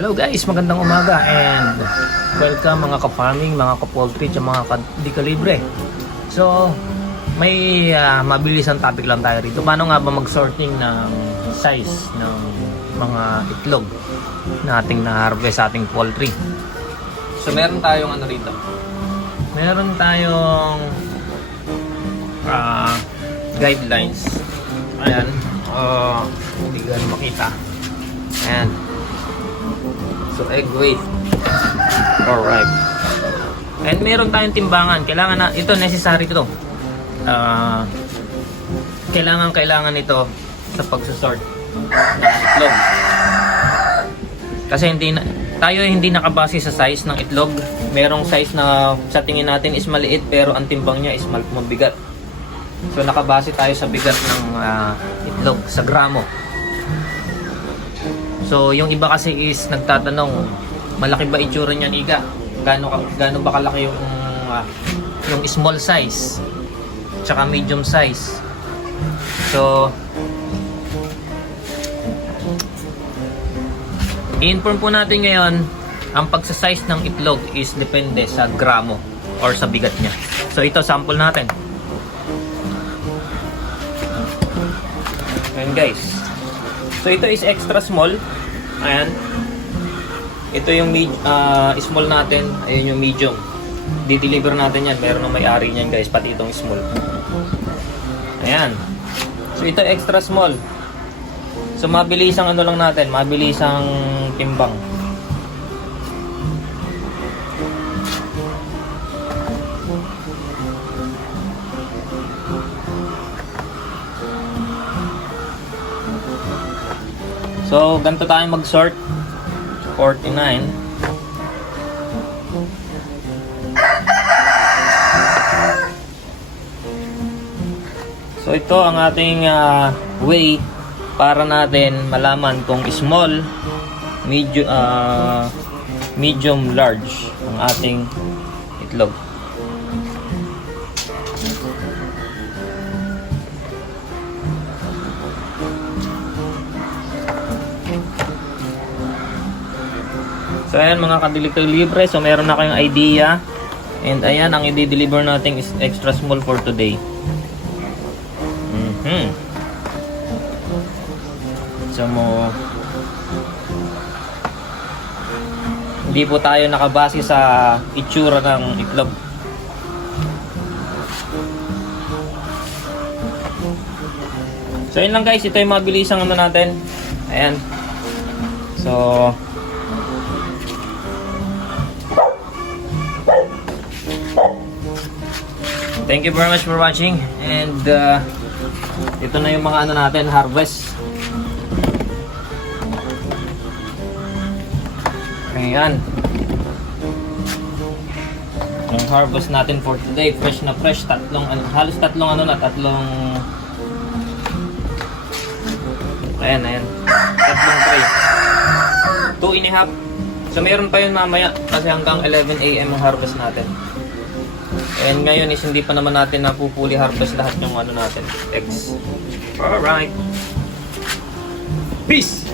Hello guys, magandang umaga and welcome mga ka-farming, mga ka-poultry, at mga ka-di-kalibre. So, may mabilisang topic lang tayo rito. Paano nga ba mag-sorting ng size ng mga itlog na ating na-harvest sa ating poultry? So, meron tayong ano rito. Meron tayong guidelines. Ayan. Hindi ganun makita. Ayan. So, egg weight. Alright. And meron tayong timbangan. Kailangan na, ito necessary ito. Kailangan ito sa pagsasort ng itlog. Kasi tayo hindi nakabase sa size ng itlog. Merong size na sa tingin natin is maliit pero ang timbang niya is mabigat. So, nakabase tayo sa bigat ng itlog, sa gramo. So, yung iba kasi is nagtatanong, malaki ba itsura niyan, Iga? Gaano ba kalaki yung small size? Tsaka medium size. So, i-inform po natin ngayon, ang pagsa-size ng itlog is depende sa gramo or sa bigat niya. So, ito sample natin. Ayan guys. So, ito is extra small. Ayan. Ito yung small natin. Ayun yung medium. Di-deliver natin yan. Meron ng may-ari niyan guys. Pati itong small. Ayan. So ito extra small. So mabilis ang ano lang natin. Mabilis ang timbang. So, ganito tayo mag-sort. 49. So, ito ang ating way para natin malaman kung small, medium, large ang ating itlog. So ayan mga ka-di-kalibre, so meron na kayong idea. And ayan, ang i-deliver natin is extra small for today. So hindi po tayo nakabase sa itsura ng itlog. So yun lang guys, ito yung mabilisang ano natin. Ayan. So thank you very much for watching, and ito na yung mga ano natin, harvest. Ayan. Yung harvest natin for today, fresh na fresh, halos tatlong ayan. Tatlong tray. 2.5. So meron pa yun mamaya kasi hanggang 11 AM ang harvest natin. And ngayon is hindi pa naman natin napupuli harvest lahat yung ano natin, eggs. Alright. Peace!